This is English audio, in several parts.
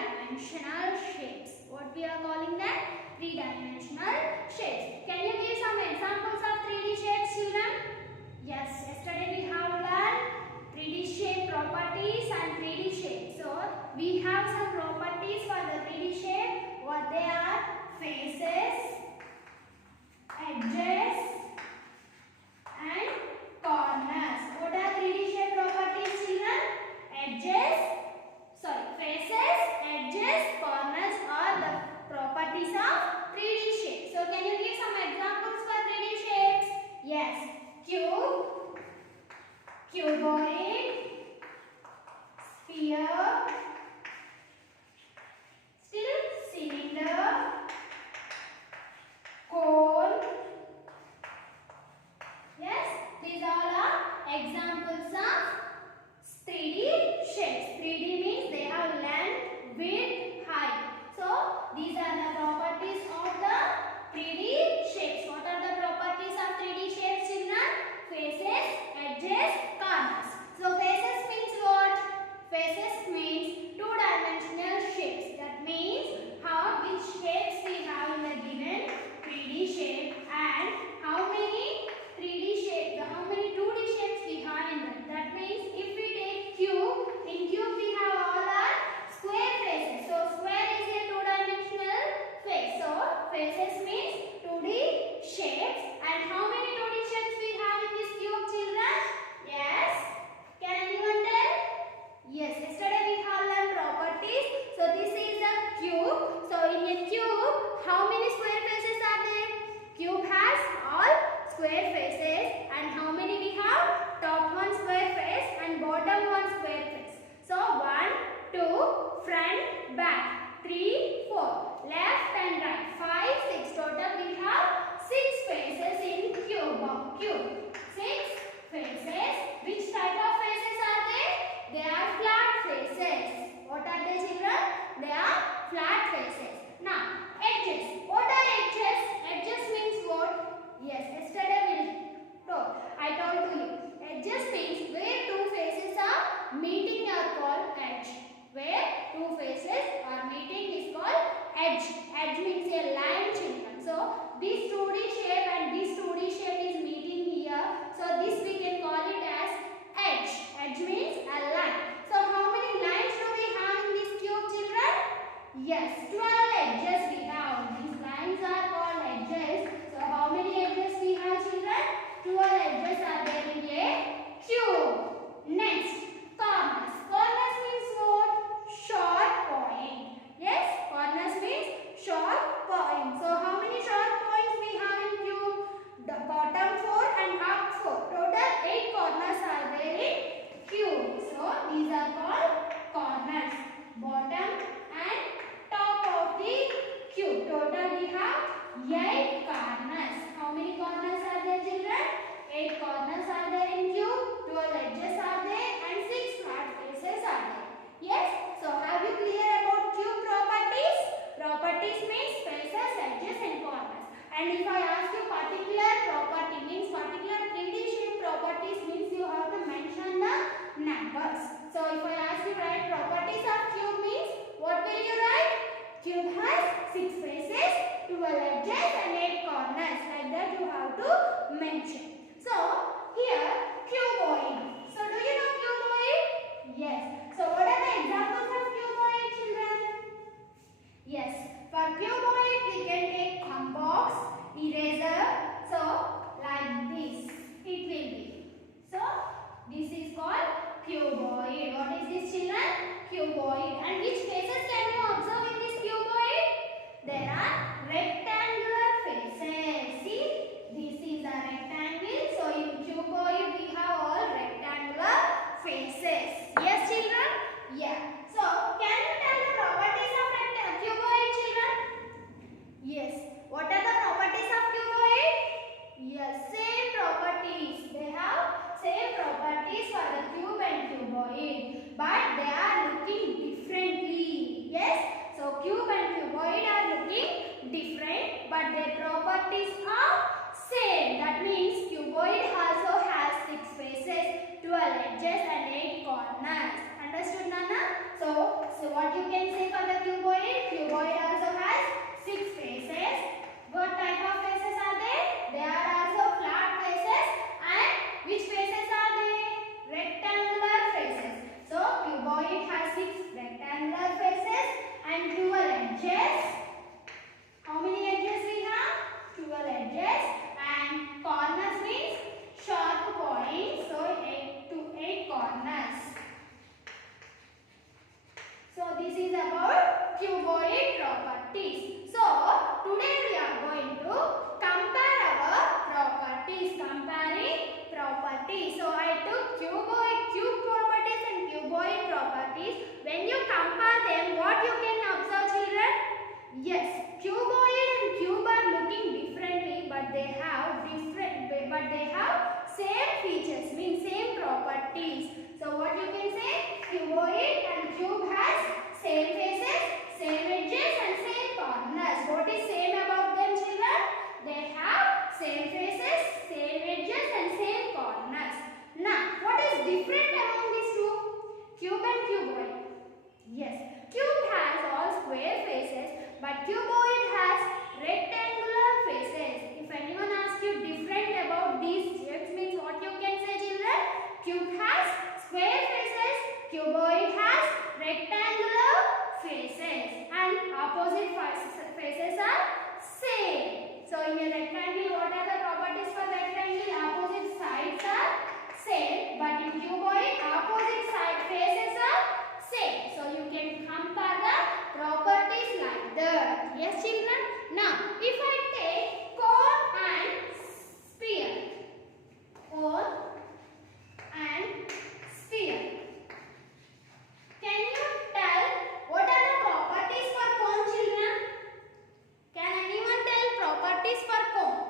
three-dimensional shapes. What we are calling that? Three-dimensional shapes. Can you give some examples of 3D shapes, children? Yes, yesterday we have learned 3D shape properties and 3D shape. So, we have some properties for the 3D shape. What they are? Faces, edges and corners. What are 3D shape properties, children? Faces, edges, corners are the properties of 3D shape. So, can you give some examples for 3D shapes? Yes, cube, cuboid, sphere, still cylinder, cone. Yes, these all are examples of 3D shapes. 3D means they have length, width, height. So, these are the properties of the 3D shapes. What are the properties of 3D shapes, children? Faces, edges, corners. So, faces means what? Faces means two-dimensional shapes. That means which shapes we have in the given 3D shape and how many 2D shapes we have in that. That means if we take cube, in cube we have all our square faces. So square is a two-dimensional face. So faces means 2D shapes. And how many 2D shapes we have in this cube, children? Yes. Can anyone tell? Yes. Yesterday we have learned properties. So this is a cube. So in a cube, how many square faces are there? Cube has all square faces. And how many we have? Top one square face and bottom one square face. So 1, 2, front, back, 3, 4, left and right, 5, 6. Total we have 6 faces in cube. 6 faces. Which type of faces are they? They are flat faces. What are they, children? They are flat faces. Now, edges. What are edges? Edges means what? Yes, yesterday I told to you. Edges means where two faces are meeting are called edge. Where two faces are meeting is called edge. Edge means a line, children. So this 2D shape and this 2D shape is meeting here. So this we can call it as edge. Edge means a line. So how many lines do we have in this cube, children? Yes, 12 edges we have. These lines are called edges. So how many edges we have, children? 12 edges are there in a cube. Next, corners. Corners means what? Short point. Yes, corners means short point. So how many short points we have in cube? The bottom 4 and up 4. Total 8 corners are there in cube. So these are called corners. Bottom and top of the cube. Total we have 8 corners. How many corners are there, children? 8 corners are there in cube, 12 edges are there and 6 flat faces are there. Yes? So have you clear about cube properties? Properties means faces, edges and corners. And if I ask you particular property means particular 3D shape properties means you have to mention the numbers. So if I ask you write properties of cube means what will you write? Cube has 6 faces, 12 edges and 8 corners. Like that you have to mention. So, here cuboid. So, do you know cuboid? Yes. So, what are the examples of cuboid, children? Yes. For cuboid, we can take compass, eraser. So, like this, it will be. So, this is called cuboid. What is this, children? Cuboid. And which faces can you observe in this cuboid? There are rectangular faces. See, this is a rectangle. So in cuboid we have all rectangular faces. Yes, children? Yeah. So can you tell the properties of cuboid, children? Yes. What are the properties of cuboid? Yes, same properties. They have same properties for the cube and cuboid, but they are looking differently. Yes. So cube and cuboid are looking different, but their properties are same. That means cuboid also has 6 faces, 12 edges and 8 corners. Understood, Nana? So what you can say for the opposite faces are same. So in a rectangle, what are the properties for rectangle? Opposite sides are same, but in cuboid, opposite side faces are same. So you can compare the properties like that. Yes, children. Now, if I take cone and sphere, cone and sphere, can you tell what are the properties for cone, children? Can anyone tell properties for cone?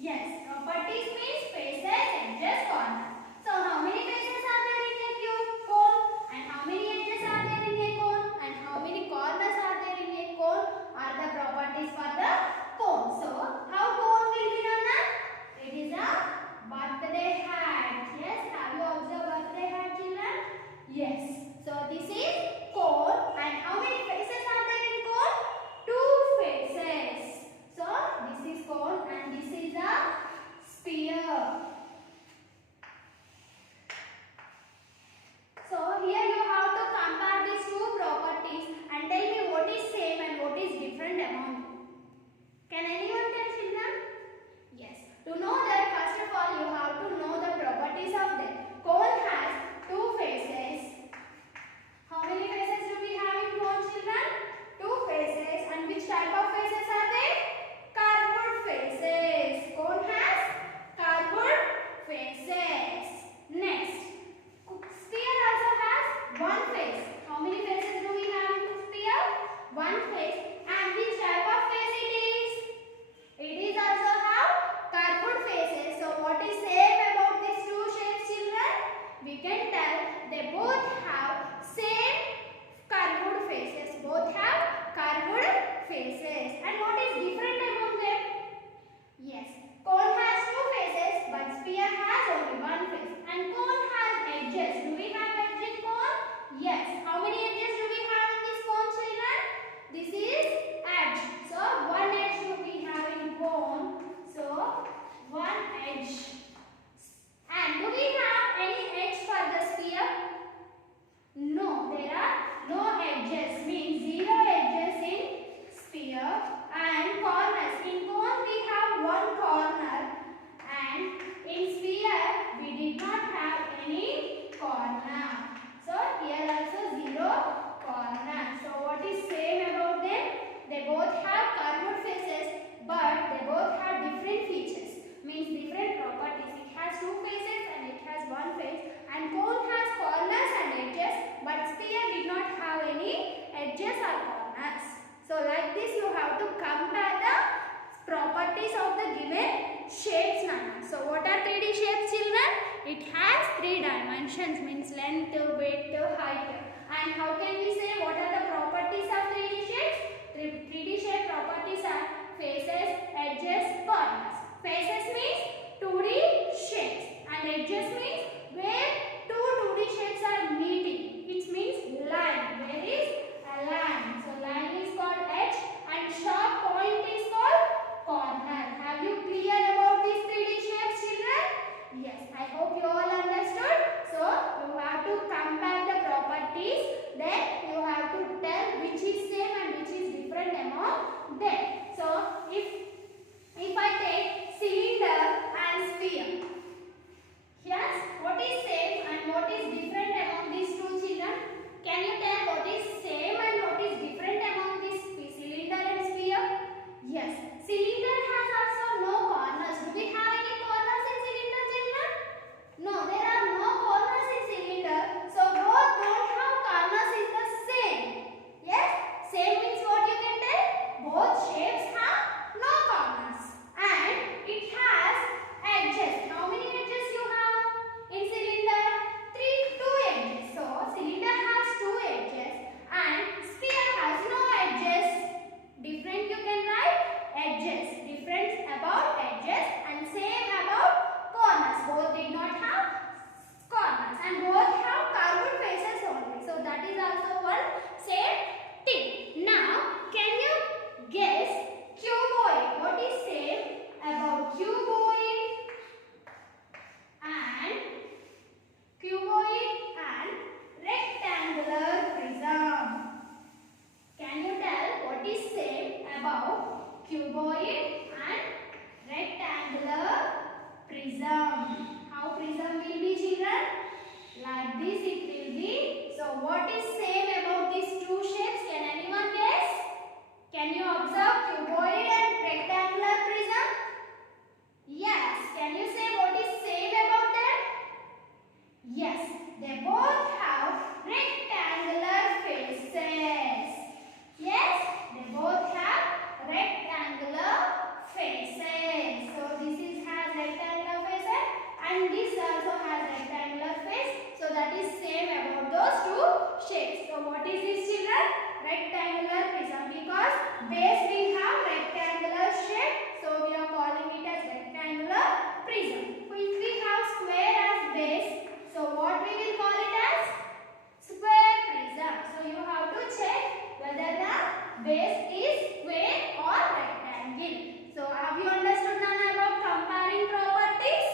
Yes, properties means faces, edges, corners. So how many faces are there in a cone? And how many edges are there in a cone? And how many corners are there in a cone? Are the properties for the cone. So how cone will be done? It is a birthday hat. Yes, have you observed birthday hat, children? Yes. So this is cone, and how many faces are there in cone? 2 faces. So this is cone and this is a sphere. So here you have to compare these two properties and tell me what is same and what is different among them. Can anyone tell, children? Yes. To know that, first of all, you have to know the properties of them. Cone has 2 faces. How many faces do we have in cone, children? 2 faces. And which type of faces are they? Curved faces. Cone has curved faces. Next, sphere also has 1 face. How many faces do we have in sphere? 1 face. And which type of face it is? It is also have curved faces. So what is same about these 2 shapes, children? We can tell they both have same curved faces. Both have curved faces. And what is different among them? Yes, cone has 2 faces, but sphere has only 1 face. And cone has edges. Do we have edges in cone? Yes. How many edges do we have in this cone, children? This is edge. So 1 edge do we have in cone. So 1 edge. And do we have any edge for the sphere? No, there are no edges, means 0 edges in sphere. And corners, in cone we have 1 corner, and in sphere we did not have any corner. So here also 0 corner. So what is same about them? They both have curved faces, but they both have different features, means different properties. It has 2 faces and it has 1 face. And cone has corners and edges, but sphere did not have any edges or corners. So like this you have to compare the properties of the given shapes now. So what are 3D shapes, children? It has 3 dimensions, means length, width, height. And how can we say what are the properties of 3D shapes? 3D shape properties are faces, edges, corners. Faces means 2D shapes and edges means where 2 2D shapes are meeting. It means line. There is a line. So line is called edge and sharp point is called corner. Have you clear about these 3D shapes, children? Yes, I hope you all understood. So you have to compare the properties. Then you have to tell which is same and which is different among them. So if I take cylinder and sphere. Yes, what is same and what is different among these 2, children? Can you tell what is same and what is different among this cylinder and sphere? Yes, cylinder has also no corners. Do we have any corners in cylinder, children? No, there are no corners in cylinder. So both don't have corners is the same. Yes, same means what you can tell? Both shapes base is square or rectangle. So have you understood now about comparing properties?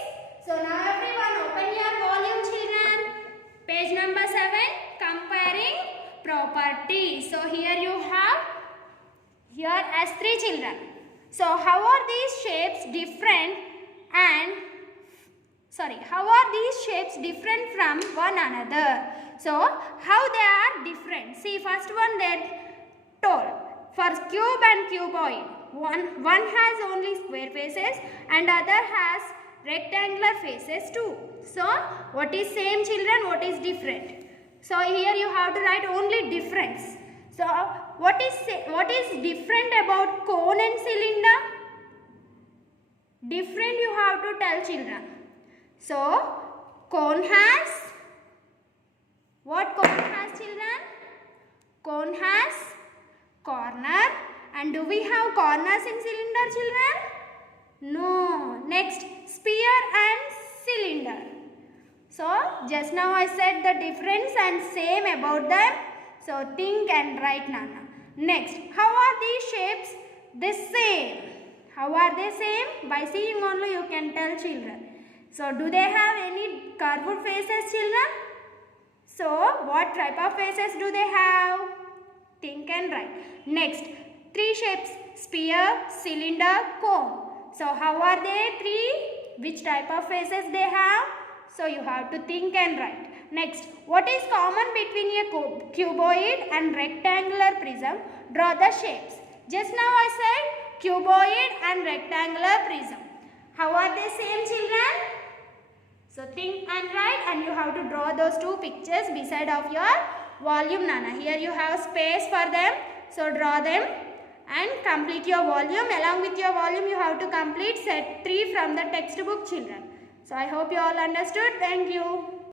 So now everyone open your volume, children. Page number 7, comparing properties. So here you have as 3 children. So how are these shapes different from one another? So how they are different? See, first one they told for cube and cuboid. One has only square faces and other has rectangular faces too. So what is same, children? What is different? So here you have to write only difference. So what is different about cone and cylinder? Different you have to tell, children. So cone has, what cone has, children? Cone has corner. And do we have corners in cylinder, children? No. Next, sphere and cylinder. So just now I said the difference and same about them. So think and write, Nana. Next, how are these shapes the same? How are they same? By seeing only you can tell, children. So do they have any curved faces, children? So what type of faces do they have? Think and write. Next, 3 shapes: sphere, cylinder, cone. So how are they 3? Which type of faces they have? So you have to think and write. Next, what is common between a cuboid and rectangular prism? Draw the shapes. Just now I said cuboid and rectangular prism. How are they same, children? So think and write, and you have to draw those 2 pictures beside of your volume, Nana. Here you have space for them. So draw them and complete your volume. Along with your volume you have to complete set 3 from the textbook, children. So I hope you all understood. Thank you.